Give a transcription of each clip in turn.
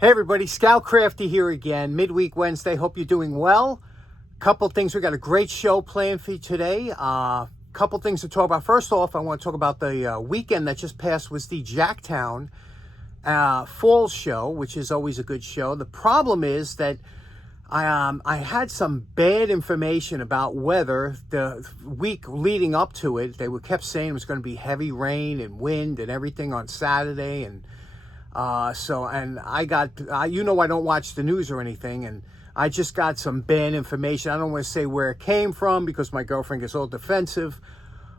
Hey everybody, Scout Crafty here again, midweek Wednesday. Hope you're doing well. Couple things, we got a great show planned for you today. Couple things to talk about. First off, I want to talk about the weekend that just passed was the Jacktown fall show, which is always a good show. The problem is that I had some bad information about weather the week leading up to it. They kept saying it was going to be heavy rain and wind and everything on Saturday, and I got, I don't watch the news or anything, and I just got some bad information. I don't want to say where it came from because my girlfriend gets all defensive,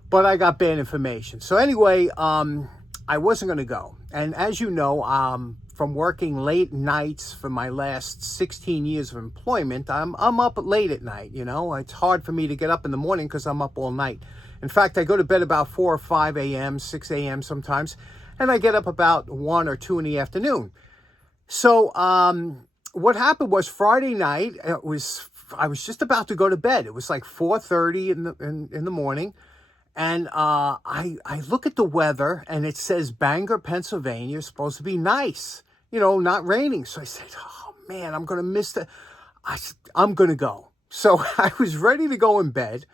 but I got bad information. So anyway, I wasn't going to go. And as you know, from working late nights for my last 16 years of employment, I'm up late at night, you know. It's hard for me to get up in the morning because I'm up all night. In fact, I go to bed about 4 or 5 a.m., 6 a.m. sometimes, and I get up about 1 or 2 in the afternoon. So what happened was Friday night, I was just about to go to bed. It was like 4:30 in the morning, and I look at the weather, and it says Bangor, Pennsylvania is supposed to be nice, you know, not raining. So I said, oh man, I'm going to miss I'm going to go. So I was ready to go in bed.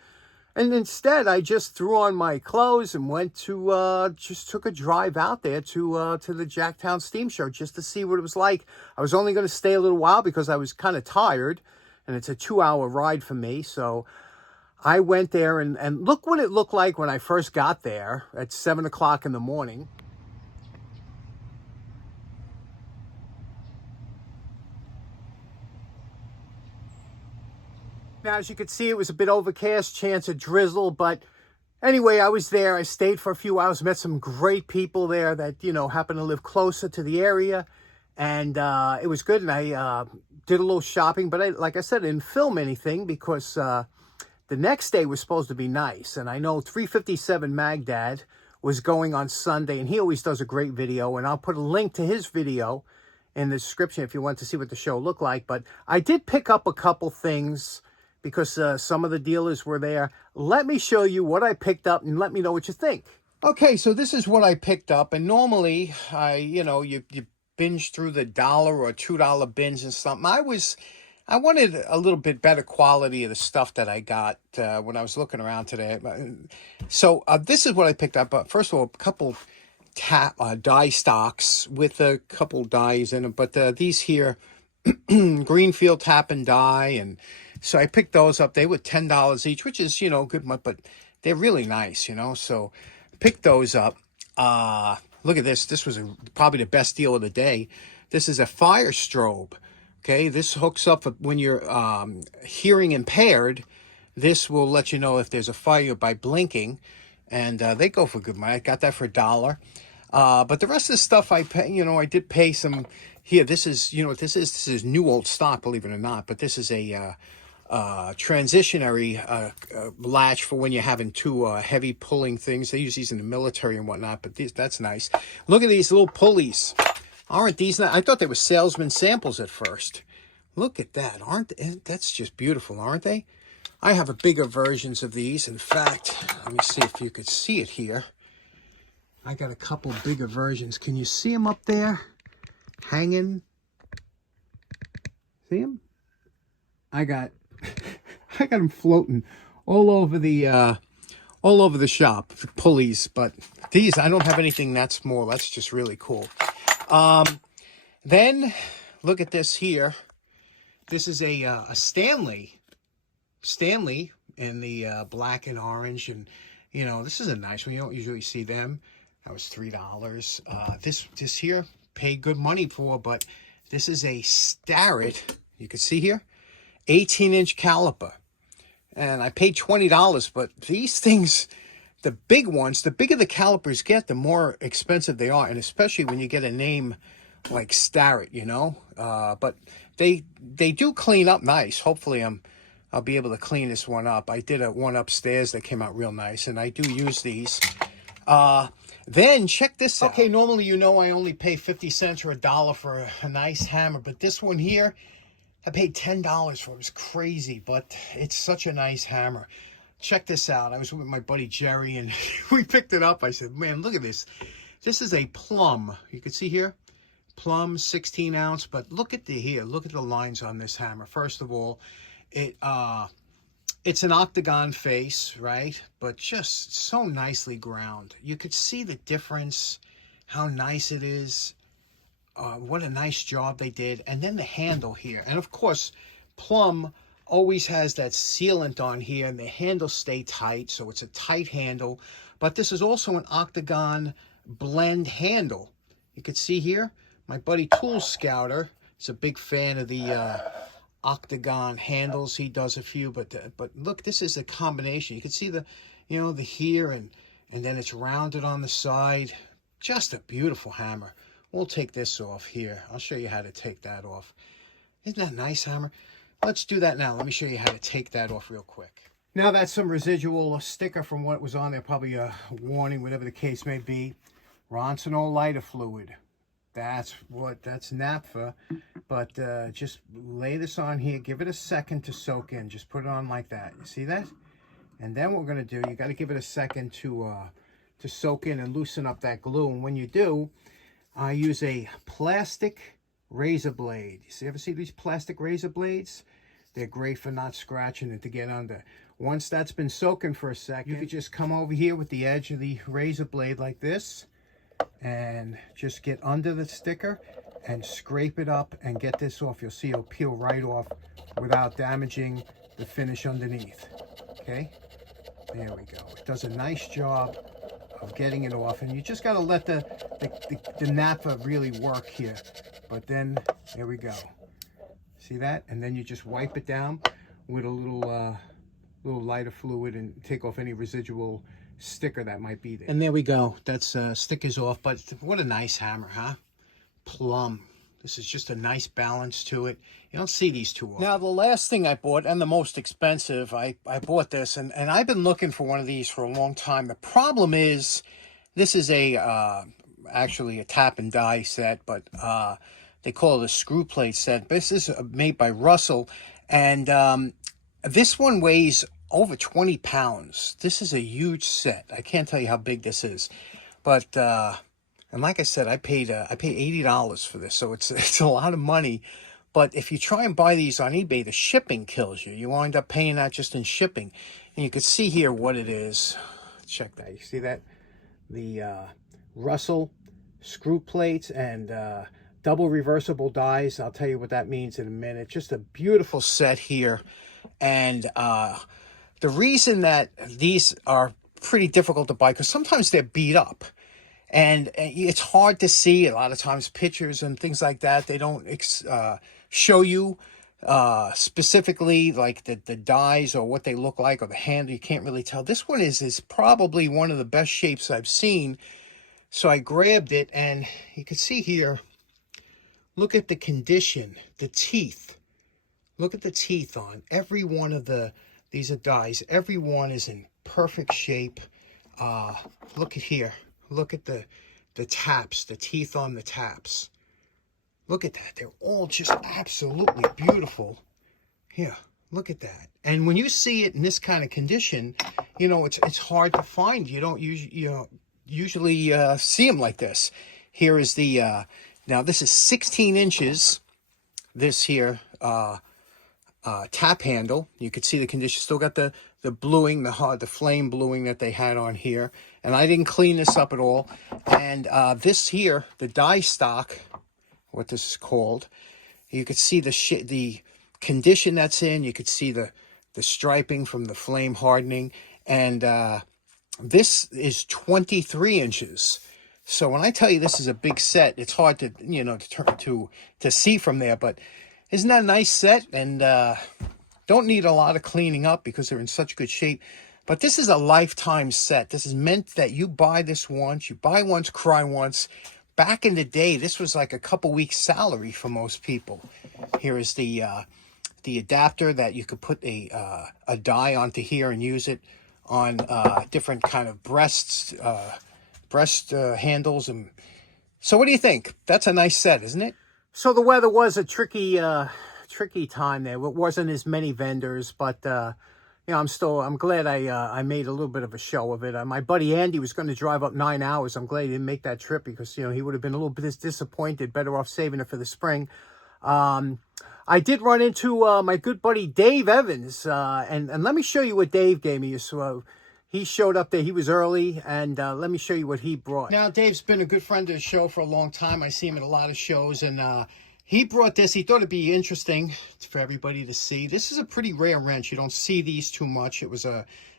And instead, I just threw on my clothes and went to, just took a drive out there to the Jacktown Steam Show just to see what it was like. I was only going to stay a little while because I was kind of tired, and it's a 2-hour ride for me. So I went there, and look what it looked like when I first got there at 7 o'clock in the morning. Now, as you can see, it was a bit overcast, chance of drizzle, but anyway, I was there. I stayed for a few hours, met some great people there that, you know, happen to live closer to the area, and it was good. And I did a little shopping, but like I said, I didn't film anything because the next day was supposed to be nice. And I know 357 Magdad was going on Sunday, and he always does a great video, and I'll put a link to his video in the description if you want to see what the show looked like. But I did pick up a couple things because some of the dealers were there. Let me show you what I picked up and let me know what you think. Okay, so this is what I picked up, and normally, you binge through the $1 or $2 bins and something. I wanted a little bit better quality of the stuff that I got when I was looking around today. So this is what I picked up. First of all, a couple die stocks with a couple dies in them, but these here, Greenfield tap and die, and so I picked those up. They were $10 each, which is, you know, good, but they're really nice, you know. So picked those up. Look at this. This was probably the best deal of the day. This is a fire strobe. Okay, this hooks up when you're hearing impaired. This will let you know if there's a fire by blinking, and they go for good money. I got that for $1. But the rest of the stuff I pay, you know, I did pay some. Here, this is, you know what this is? This is new old stock, believe it or not. But this is a transitionary latch for when you're having two heavy pulling things. They use these in the military and whatnot, but that's nice. Look at these little pulleys. Aren't these nice? I thought they were salesman samples at first. Look at that. That's just beautiful, aren't they? I have a bigger versions of these. In fact, let me see if you could see it here. I got a couple bigger versions. Can you see them up there? Hanging. See them? I got them floating all over the shop, pulleys. But these, I don't have anything that small. That's just really cool. Then look at this here. This is a Stanley in the black and orange, and you know, this is a nice one. You don't usually see them. That was $3. This here, paid good money for, but this is a Starrett. You can see here, 18-inch caliper, and I paid $20. But these things, the big ones, the bigger the calipers get, the more expensive they are, and especially when you get a name like Starrett, you know. But they do clean up nice. Hopefully, I'll be able to clean this one up. I did one upstairs that came out real nice, and I do use these. Then check this out. Okay, normally, you know, I only pay 50 cents or $1 for a nice hammer, but this one here, I paid $10 for it. It was crazy, but it's such a nice hammer. Check this out. I was with my buddy Jerry, and we picked it up. I said, man, look at this. This is a Plum. You can see here, Plum 16 ounce, but look at look at the lines on this hammer. First of all, it's an octagon face, right? But just so nicely ground. You could see the difference, how nice it is. What a nice job they did. And then the handle here. And of course, Plum always has that sealant on here, and the handles stay tight, so it's a tight handle. But this is also an octagon blend handle. You can see here, my buddy Tool Scouter is a big fan of the octagon handles. He does a few, but look, this is a combination. You can see the, the here, and then it's rounded on the side. Just a beautiful hammer. We'll take this off here. I'll show you how to take that off. Isn't that nice, hammer? Let's do that now. Let me show you how to take that off real quick. Now that's some residual sticker from what was on there, probably a warning, whatever the case may be. Roncinol lighter fluid. That's naphtha. But just lay this on here. Give it a second to soak in. Just put it on like that. You see that? And then what we're going to do, you got to give it a second to soak in and loosen up that glue. And when you do, I use a plastic razor blade. Ever see these plastic razor blades? They're great for not scratching it to get under. Once that's been soaking for a second, you could just come over here with the edge of the razor blade like this and just get under the sticker and scrape it up and get this off. You'll see it'll peel right off without damaging the finish underneath. Okay, there we go. It does a nice job of getting it off, and you just got to let the naphtha really work here. But then there we go. See that? And then you just wipe it down with a little lighter fluid and take off any residual sticker that might be there. And there we go. That's stickers off. But what a nice hammer, huh? Plum. This is just a nice balance to it. You don't see these too often. Now, the last thing I bought, and the most expensive, I bought this, and I've been looking for one of these for a long time. The problem is, this is actually a tap and die set, but they call it a screw plate set. This is made by Russell, and this one weighs over 20 pounds. This is a huge set. I can't tell you how big this is, but and like I said, I paid $80 for this, so it's a lot of money. But if you try and buy these on eBay, the shipping kills you. You wind up paying that just in shipping. And you can see here what it is. Check that. You see that? The Russell screw plates and double reversible dies. I'll tell you what that means in a minute. Just a beautiful set here. And the reason that these are pretty difficult to buy, because sometimes they're beat up. And it's hard to see a lot of times pictures and things like that. They don't show you specifically like the dies or what they look like or the handle. You can't really tell. This one is probably one of the best shapes I've seen. So I grabbed it, and you can see here, look at the condition, the teeth. Look at the teeth on every one of these are dies. Every one is in perfect shape. Look at here. Look at the taps, the teeth on the taps. Look at that. They're all just absolutely beautiful. Here, look at that. And when you see it in this kind of condition, it's hard to find. You don't usually see them like this. Here is the, now this is 16 inches, this here tap handle. You can see the condition. Still got the bluing, the flame bluing that they had on here. And I didn't clean this up at all. And this here, the die stock, what this is called, you could see the condition that's in. You could see the striping from the flame hardening. And this is 23 inches. So when I tell you this is a big set, it's hard to, to see from there. But isn't that a nice set? And don't need a lot of cleaning up because they're in such good shape. But this is a lifetime set. This is meant that you buy this once, you buy once, cry once. Back in the day, this was like a couple weeks' salary for most people. Here is the adapter that you could put a die onto here and use it on different kind of breast handles. And so what do you think? That's a nice set, isn't it? So the weather was a tricky time there. It wasn't as many vendors, but you know, I'm glad I made a little bit of a show of it. My buddy Andy was going to drive up 9 hours. I'm glad he didn't make that trip because, you know, he would have been a little bit disappointed. Better off saving it for the spring. I did run into my good buddy Dave Evans, and let me show you what Dave gave me. So he showed up there. He was early, and let me show you what he brought. Now, Dave's been a good friend of the show for a long time. I see him at a lot of shows, and he brought this. He thought it'd be interesting for everybody to see. This is a pretty rare wrench. You don't see these too much.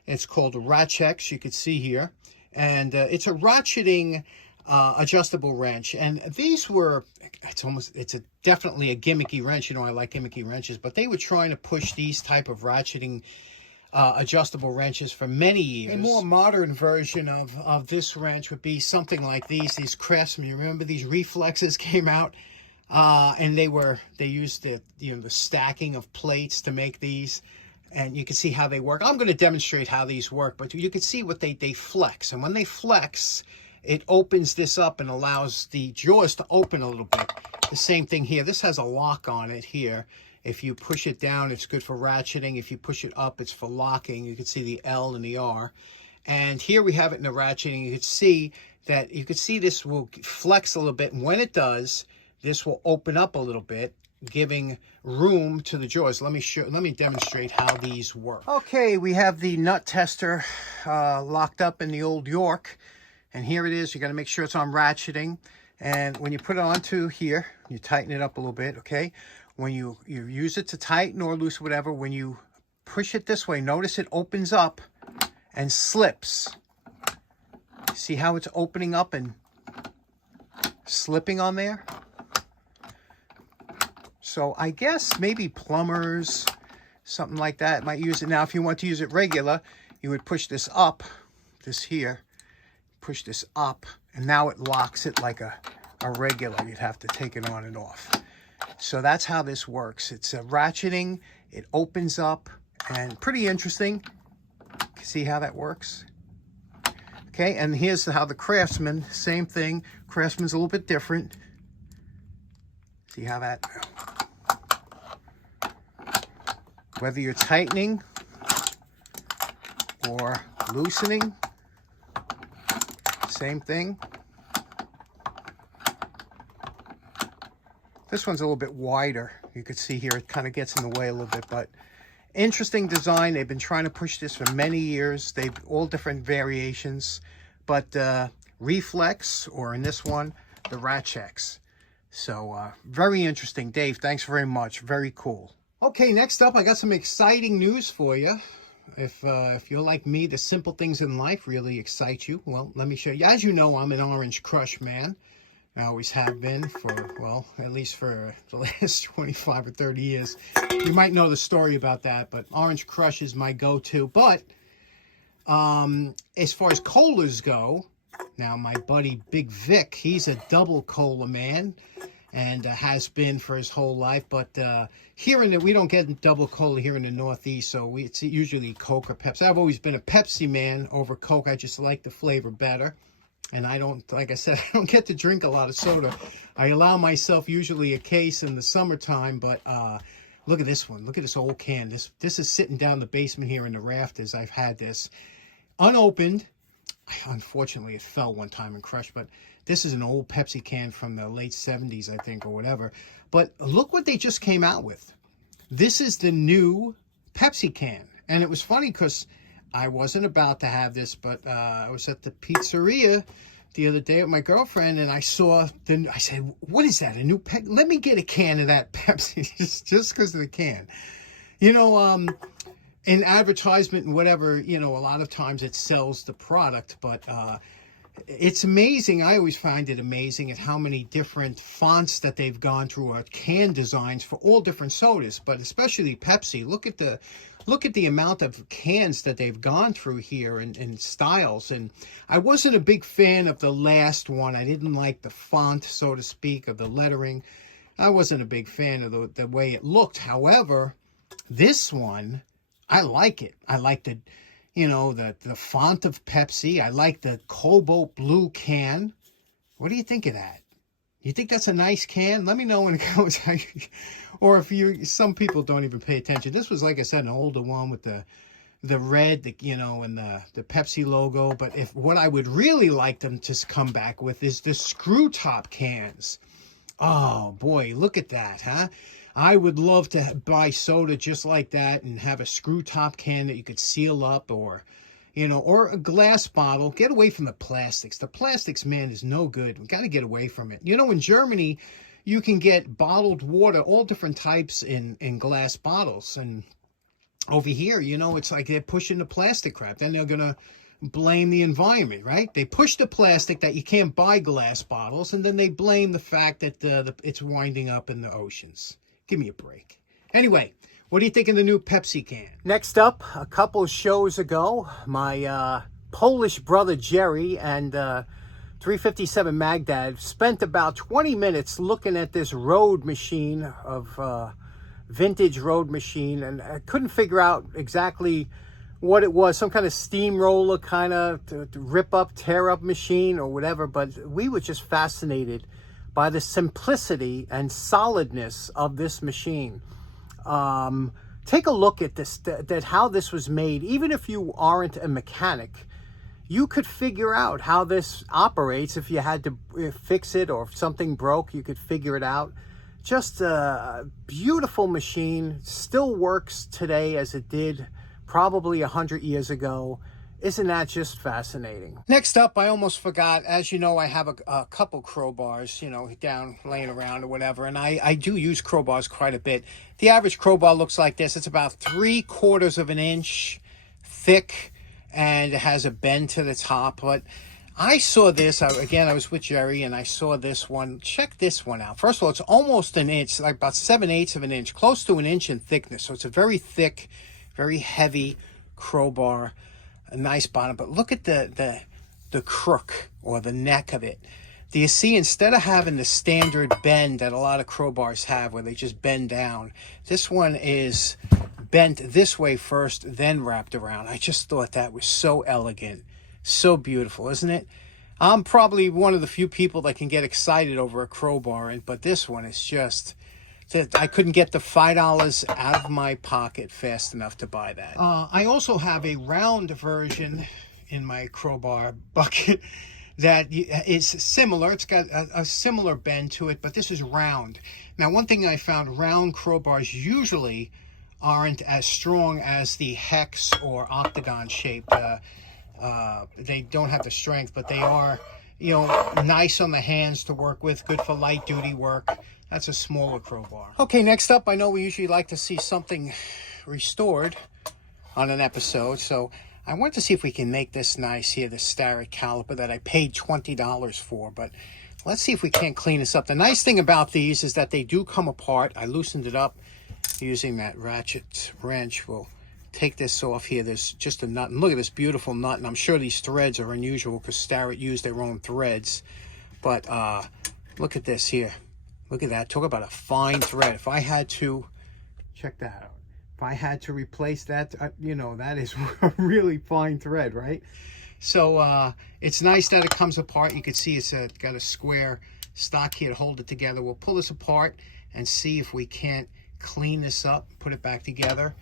It's called a Rachex. You can see here, and it's a ratcheting adjustable wrench. And these were, definitely a gimmicky wrench. You know, I like gimmicky wrenches, but they were trying to push these type of ratcheting adjustable wrenches for many years. A more modern version of this wrench would be something like these Craftsman. You remember these reflexes came out, and they used the stacking of plates to make these, and you can see how they work. I'm going to demonstrate how these work, but you can see what they flex, and when they flex, it opens this up and allows the jaws to open a little bit. The same thing here. This has a lock on it here. If you push it down, it's good for ratcheting. If you push it up, it's for locking. You can see the L and the R. And here we have it in the ratcheting. You can see this will flex a little bit. And when it does, this will open up a little bit, giving room to the jaws. Let me demonstrate how these work. Okay, we have the nut tester locked up in the old York. And here it is. You got to make sure it's on ratcheting. And when you put it onto here, you tighten it up a little bit, okay? When you use it to tighten or loosen, whatever, when you push it this way, notice it opens up and slips. See how it's opening up and slipping on there? So I guess maybe plumbers, something like that, might use it. Now, if you want to use it regular, you would push this up, this here, push this up, and now it locks it like a regular. You'd have to take it on and off. So that's how this works. It's a ratcheting, it opens up, and pretty interesting. See how that works? Okay, and here's how the Craftsman, same thing. Craftsman's a little bit different. See how that, whether you're tightening or loosening, same thing. This one's a little bit wider. You can see here it kind of gets in the way a little bit, but interesting design. They've been trying to push this for many years. They've all different variations, but reflex, or in this one, the Rachex. So very interesting. Dave, thanks very much. Very cool. Okay, next up, I got some exciting news for you. If you're like me, the simple things in life really excite you. Well, let me show you. As you know, I'm an Orange Crush man. I always have been for, well, at least for the last 25 or 30 years. You might know the story about that, but Orange Crush is my go-to. But as far as colas go, now my buddy Big Vic, he's a double cola man and has been for his whole life. But here we don't get double cola here in the Northeast, so it's usually Coke or Pepsi. I've always been a Pepsi man over Coke. I just like the flavor better. And I don't, like I said, I don't get to drink a lot of soda. I allow myself usually a case in the summertime, but look at this one. Look at this old can. This is sitting down the basement here in the rafters. I've had this unopened. Unfortunately, it fell one time and crushed, but this is an old Pepsi can from the late 70s, I think, or whatever. But look what they just came out with. This is the new Pepsi can. And it was funny because I wasn't about to have this, but I was at the pizzeria the other day with my girlfriend, and I saw I said, what is that, a new Pepsi? Let me get a can of that Pepsi, just because of the can. You know, in advertisement and whatever, you know, a lot of times it sells the product, but it's amazing. I always find it amazing at how many different fonts that they've gone through, or can designs for all different sodas, but especially Pepsi. Look at the amount of cans that they've gone through here and styles. And I wasn't a big fan of the last one. I didn't like the font, so to speak, of the lettering. I wasn't a big fan of the way it looked. However, this one, I like it. I like the, you know, the font of Pepsi. I like the cobalt blue can. What do you think of that? You think that's a nice can? Let me know in the comments. Or if some people don't even pay attention. This was, like I said, an older one with the the red, you know, and the Pepsi logo. But if what I would really like them to come back with is the screw top cans. Oh boy, look at that, huh? I would love to buy soda just like that and have a screw top can that you could seal up, or, you know, or a glass bottle. Get away from the plastics. The plastics, man, is no good. We got to get away from it. You know, in Germany, you can get bottled water, all different types in glass bottles. And over here, you know, it's like they're pushing the plastic crap. Then they're going to blame the environment, right? They push the plastic that you can't buy glass bottles, and then they blame the fact that it's winding up in the oceans. Give me a break. Anyway, what do you think of the new Pepsi can? Next up, a couple shows ago, my Polish brother Jerry and 357 Magdad spent about 20 minutes looking at this road machine of vintage road machine, and I couldn't figure out exactly what it was, some kind of steamroller kind of to rip up, tear up machine or whatever, but we were just fascinated by the simplicity and solidness of this machine. Take a look at this, that how this was made. Even if you aren't a mechanic, you could figure out how this operates. If you had to fix it, or if something broke, you could figure it out. Just a beautiful machine, still works today as it did probably 100 years ago. Isn't that just fascinating? Next up, I almost forgot. As you know, I have a couple crowbars, you know, down laying around or whatever, and I do use crowbars quite a bit. The average crowbar looks like this. It's about 3/4 of an inch thick, and it has a bend to the top. But I saw this, again, I was with Jerry, and I saw this one. Check this one out. First of all, it's almost an inch, like about 7/8 of an inch, close to an inch in thickness. So it's a very thick, very heavy crowbar. A nice bottom, but look at the crook or the neck of it. Do you see, instead of having the standard bend that a lot of crowbars have where they just bend down, this one is bent this way first, then wrapped around. I just thought that was so elegant, so beautiful, isn't it? I'm probably one of the few people that can get excited over a crowbar, but this one is just, I couldn't get the $5 out of my pocket fast enough to buy that. I also have a round version in my crowbar bucket that is similar. It's got a similar bend to it, but this is round. Now, one thing I found, round crowbars usually aren't as strong as the hex or octagon shaped. They don't have the strength, but they are, you know, nice on the hands to work with, good for light duty work. That's a smaller crowbar. Okay, next up, I know we usually like to see something restored on an episode, so I want to see if we can make this nice here, the Starrett caliper that I paid $20 for, but let's see if we can't clean this up. The nice thing about these is that they do come apart. I loosened it up using that Rachex Wrench. We'll take this off here. There's just a nut, and look at this beautiful nut, and I'm sure these threads are unusual because Starrett used their own threads, but look at this here. Look at that. Talk about a fine thread. If I had to, check that out. If I had to replace that, you know, that is a really fine thread, right? So it's nice that it comes apart. You can see it's got a square stock here to hold it together. We'll pull this apart and see if we can't clean this up, put it back together,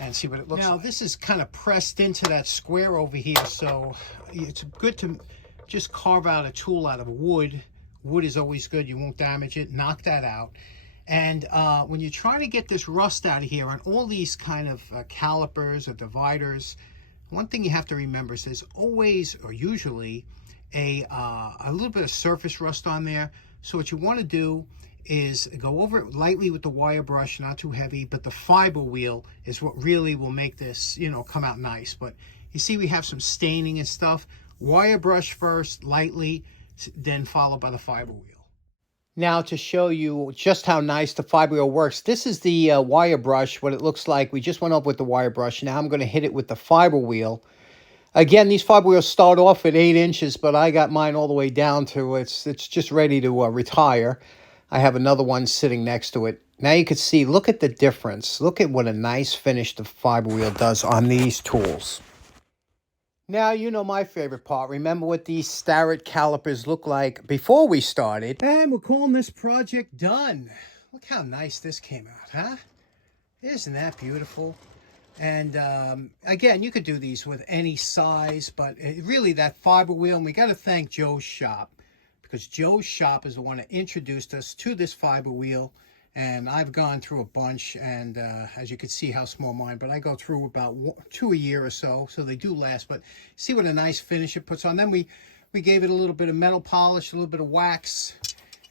and see what it looks like. Now, this is kind of pressed into that square over here, so it's good to just carve out a tool out of wood. Wood is always good. You won't damage it. Knock that out. And when you try to get this rust out of here on all these kind of calipers or dividers, one thing you have to remember is there's always, or usually, a little bit of surface rust on there. So what you want to do is go over it lightly with the wire brush, not too heavy, but the fiber wheel is what really will make this, you know, come out nice. But you see we have some staining and stuff. Wire brush first, lightly, then followed by the fiber wheel. Now, to show you just how nice the fiber wheel works, this is the wire brush, what it looks like. We just went up with the wire brush. Now I'm going to hit it with the fiber wheel. Again, these fiber wheels start off at 8 inches, but I got mine all the way down to, it's just ready to retire. I have another one sitting next to it. Now you can see, look at the difference. Look at what a nice finish the fiber wheel does on these tools. Now, you know my favorite part. Remember what these Starrett calipers look like before we started. And we're calling this project done. Look how nice this came out, huh? Isn't that beautiful? And again, you could do these with any size, but really that fiber wheel, and we got to thank Joe's Shop, because Joe's Shop is the one that introduced us to this fiber wheel. And I've gone through a bunch, and as you can see how small mine, but I go through about 2 a year or so they do last. But see what a nice finish it puts on. Then we gave it a little bit of metal polish, a little bit of wax,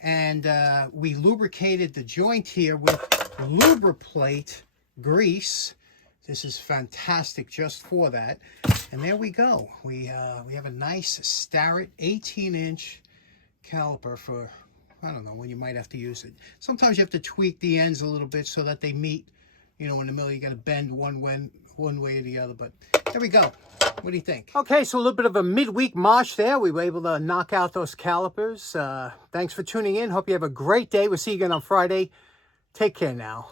and we lubricated the joint here with Lubriplate grease. This is fantastic just for that. And there we go. We have a nice Starrett 18-inch caliper for, I don't know, when you might have to use it. Sometimes you have to tweak the ends a little bit so that they meet, you know, in the middle. You got to bend one way or the other. But there we go. What do you think? Okay, so a little bit of a midweek mosh there. We were able to knock out those calipers. Thanks for tuning in. Hope you have a great day. We'll see you again on Friday. Take care now.